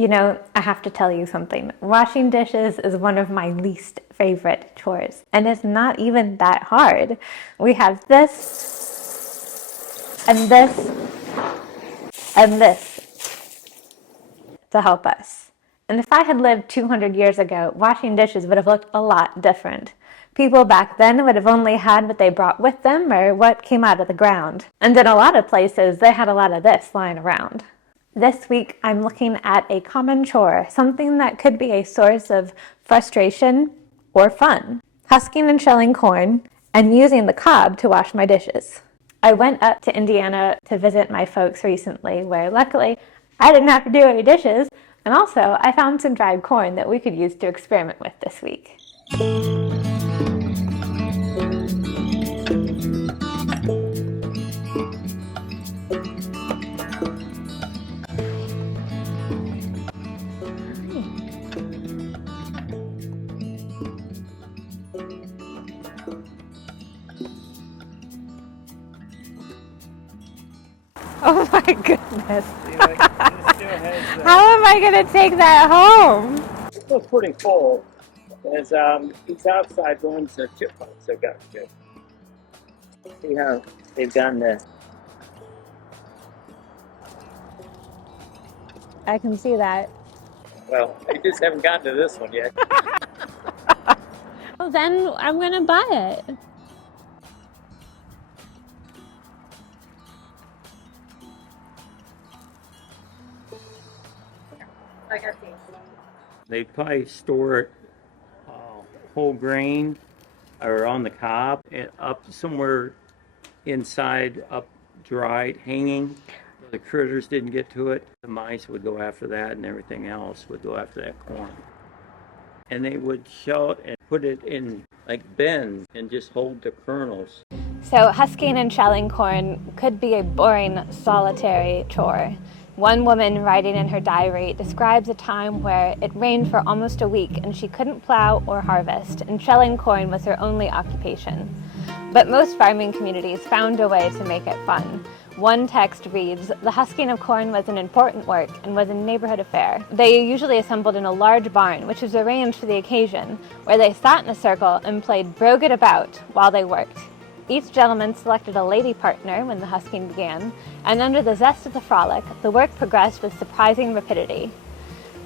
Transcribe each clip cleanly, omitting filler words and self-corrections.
You know, I have to tell you something. Washing dishes is one of my least favorite chores, and it's not even that hard. We have this, and this, and this to help us. And if I had lived 200 years ago, washing dishes would have looked a lot different. People back then would have only had what they brought with them or what came out of the ground. And in a lot of places, they had a lot of this lying around. This week, I'm looking at a common chore, something that could be a source of frustration or fun. Husking and shelling corn and using the cob to wash my dishes. I went up to Indiana to visit my folks recently, where luckily I didn't have to do any dishes, and also I found some dried corn that we could use to experiment with this week. Oh my goodness. How am I going to take that home? It's still pretty full. There's these outside ones are chipmunks have got to. See how they've done this. I can see that. Well, they just haven't gotten to this one yet. Well, then I'm going to buy it. I got these. They probably store it whole grain or on the cob and up somewhere inside, up dried, hanging. The critters didn't get to it. The mice would go after that, and everything else would go after that corn. And they would shell it and put it in like bins and just hold the kernels. So husking and shelling corn could be a boring, solitary chore. One woman writing in her diary describes a time where it rained for almost a week and she couldn't plow or harvest, and shelling corn was her only occupation. But most farming communities found a way to make it fun. One text reads, "The husking of corn was an important work and was a neighborhood affair." They usually assembled in a large barn, which was arranged for the occasion, where they sat in a circle and played brogue it about while they worked. Each gentleman selected a lady partner when the husking began, and under the zest of the frolic, the work progressed with surprising rapidity.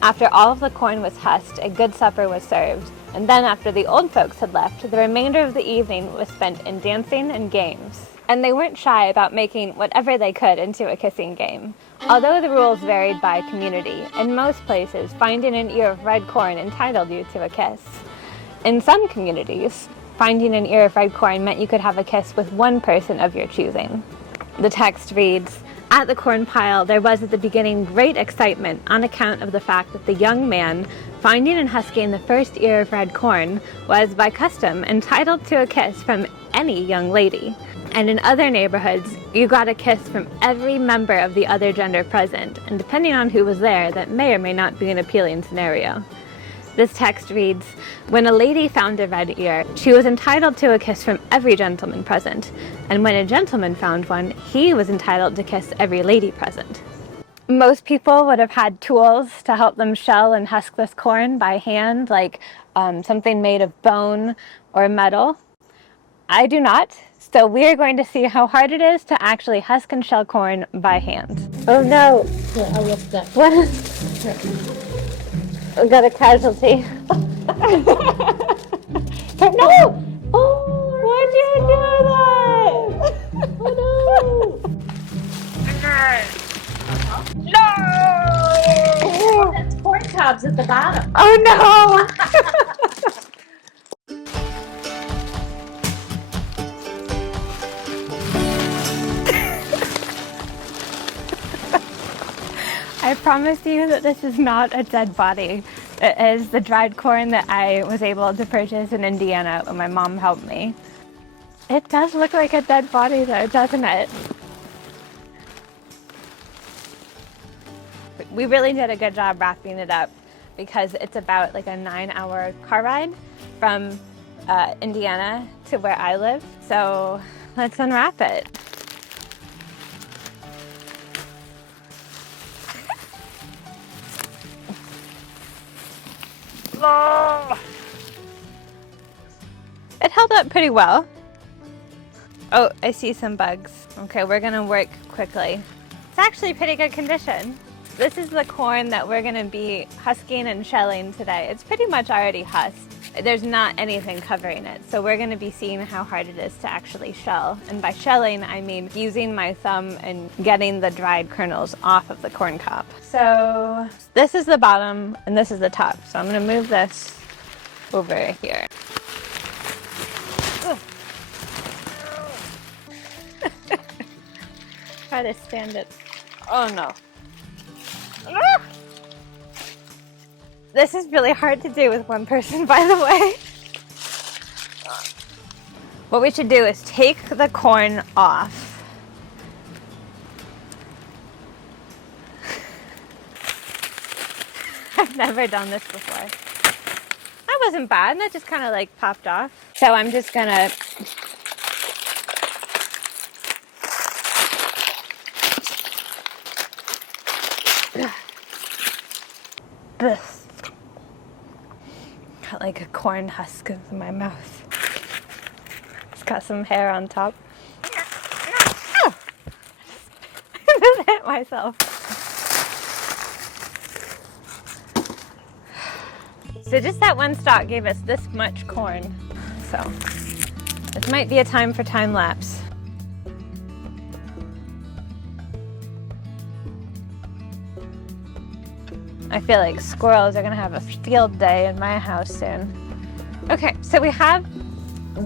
After all of the corn was husked, a good supper was served, and then after the old folks had left, the remainder of the evening was spent in dancing and games. And they weren't shy about making whatever they could into a kissing game. Although the rules varied by community, in most places, finding an ear of red corn entitled you to a kiss. In some communities, finding an ear of red corn meant you could have a kiss with one person of your choosing. The text reads, "At the corn pile there was at the beginning great excitement on account of the fact that the young man, finding and husking the first ear of red corn, was by custom entitled to a kiss from any young lady. And in other neighborhoods, you got a kiss from every member of the other gender present, and depending on who was there, that may or may not be an appealing scenario." This text reads, "When a lady found a red ear, she was entitled to a kiss from every gentleman present, and when a gentleman found one, he was entitled to kiss every lady present." Most people would have had tools to help them shell and husk this corn by hand, like something made of bone or metal. I do not, so we're going to see how hard it is to actually husk and shell corn by hand. Oh no! Here, I'll lift that. What is... We got a casualty. No! Oh, why'd you do that? Oh no! No! That's corn cobs at the bottom. Oh no! I promise you that this is not a dead body. It is the dried corn that I was able to purchase in Indiana when my mom helped me. It does look like a dead body though, doesn't it? We really did a good job wrapping it up because it's about like a 9-hour car ride from Indiana to where I live. So let's unwrap it. up pretty well. Oh, I see some bugs. Okay, we're gonna work quickly. It's actually pretty good condition. This is the corn that we're gonna be husking and shelling today. It's pretty much already husked. There's not anything covering it. So we're gonna be seeing how hard it is to actually shell. And by shelling, I mean using my thumb and getting the dried kernels off of the corn cob. So this is the bottom and this is the top. So I'm gonna move this over here. Try to stand it. Oh no. This is really hard to do with one person, by the way. What we should do is take the corn off. I've never done this before. That wasn't bad. That just kind of like popped off. So I'm just gonna got like a corn husk in my mouth. It's got some hair on top. Oh! I just hit myself. So just that one stalk gave us this much corn. So this might be a time for time lapse. I feel like squirrels are gonna have a field day in my house soon. Okay, so we have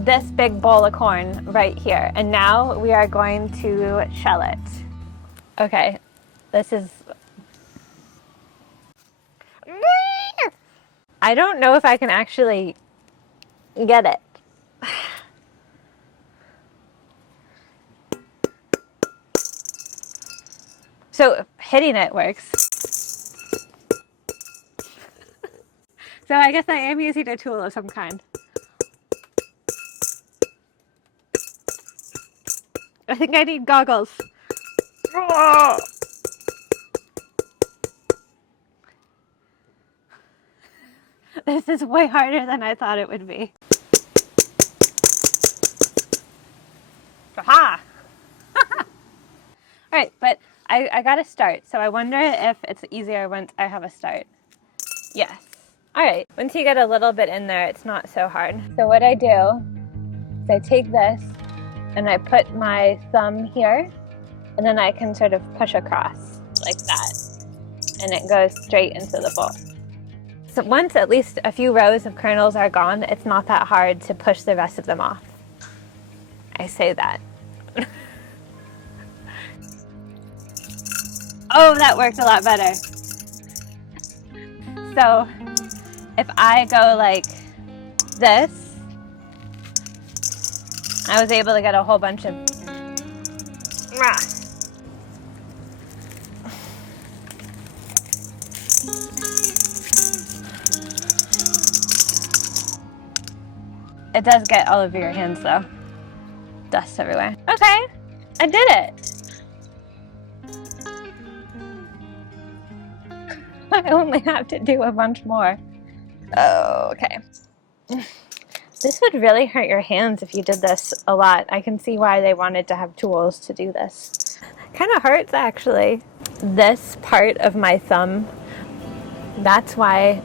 this big bowl of corn right here, and now we are going to shell it. Okay, this is... I don't know if I can actually get it. So hitting it works. So I guess I am using a tool of some kind. I think I need goggles. Oh! This is way harder than I thought it would be. Aha! Alright, but I got a start, so I wonder if it's easier once I have a start. Yes. Alright, once you get a little bit in there, it's not so hard. So what I do is I take this and I put my thumb here, and then I can sort of push across like that, and it goes straight into the bowl. So once at least a few rows of kernels are gone, it's not that hard to push the rest of them off. I say that. Oh, that worked a lot better. So if I go like this, I was able to get a whole bunch of... It does get all over your hands though. Dust everywhere. Okay, I did it. I only have to do a bunch more. Oh, okay. This would really hurt your hands if you did this a lot. I can see why they wanted to have tools to do this. It kind of hurts actually. This part of my thumb, that's why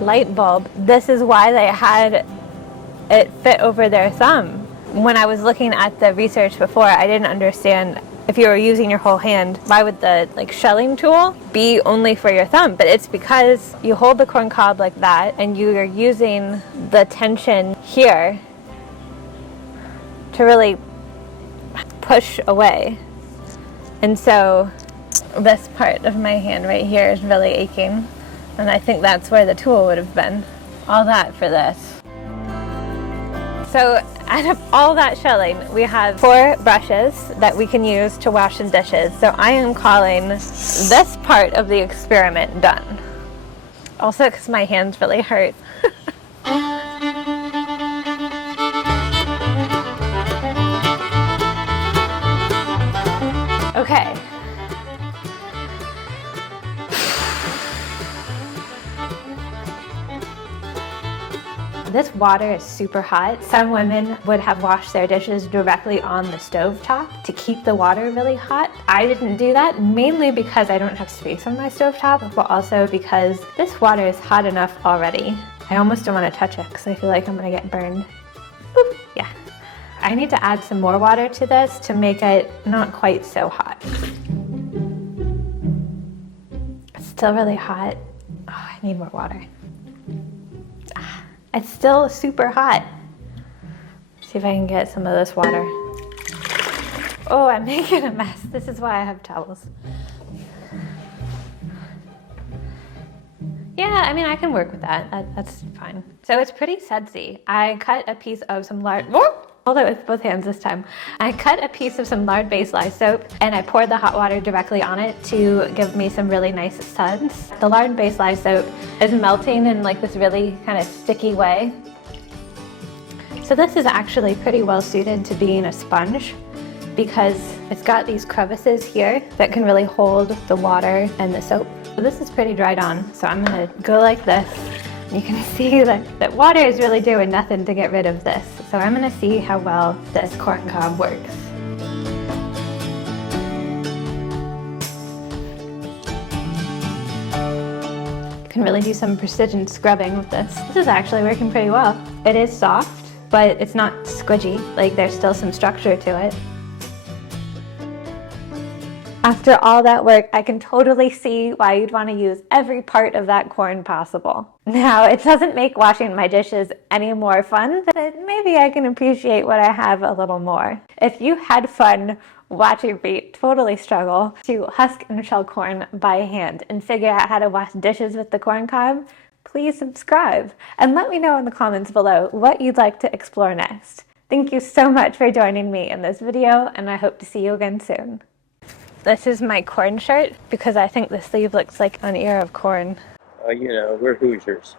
light bulb, this is why they had it fit over their thumb. When I was looking at the research before, I didn't understand if you were using your whole hand, why would the shelling tool be only for your thumb? But it's because you hold the corn cob like that and you are using the tension here to really push away. And so this part of my hand right here is really aching. And I think that's where the tool would have been. All that for this. So out of all that shelling, we have 4 brushes that we can use to wash some dishes. So I am calling this part of the experiment done. Also because my hands really hurt. Okay. This water is super hot. Some women would have washed their dishes directly on the stove top to keep the water really hot. I didn't do that, mainly because I don't have space on my stove top, but also because this water is hot enough already. I almost don't want to touch it because I feel like I'm gonna get burned. Oop, yeah. I need to add some more water to this to make it not quite so hot. It's still really hot. Oh, I need more water. It's still super hot. See if I can get some of this water. Oh, I'm making a mess. This is why I have towels. Yeah, I mean, I can work with that. That's fine. So it's pretty sudsy. I cut a piece of some lard. Hold it with both hands this time. I cut a piece of some lard-based lye soap and I poured the hot water directly on it to give me some really nice suds. The lard-based lye soap is melting in like this really kind of sticky way. So this is actually pretty well suited to being a sponge because it's got these crevices here that can really hold the water and the soap. So this is pretty dried on, so I'm gonna go like this. You can see that water is really doing nothing to get rid of this. So I'm gonna see how well this corn cob works. You can really do some precision scrubbing with this. This is actually working pretty well. It is soft, but it's not squidgy. Like there's still some structure to it. After all that work, I can totally see why you'd want to use every part of that corn possible. Now, it doesn't make washing my dishes any more fun, but maybe I can appreciate what I have a little more. If you had fun watching me totally struggle to husk and shell corn by hand and figure out how to wash dishes with the corn cob, please subscribe and let me know in the comments below what you'd like to explore next. Thank you so much for joining me in this video, and I hope to see you again soon. This is my corn shirt because I think the sleeve looks like an ear of corn. You know, we're Hoosiers.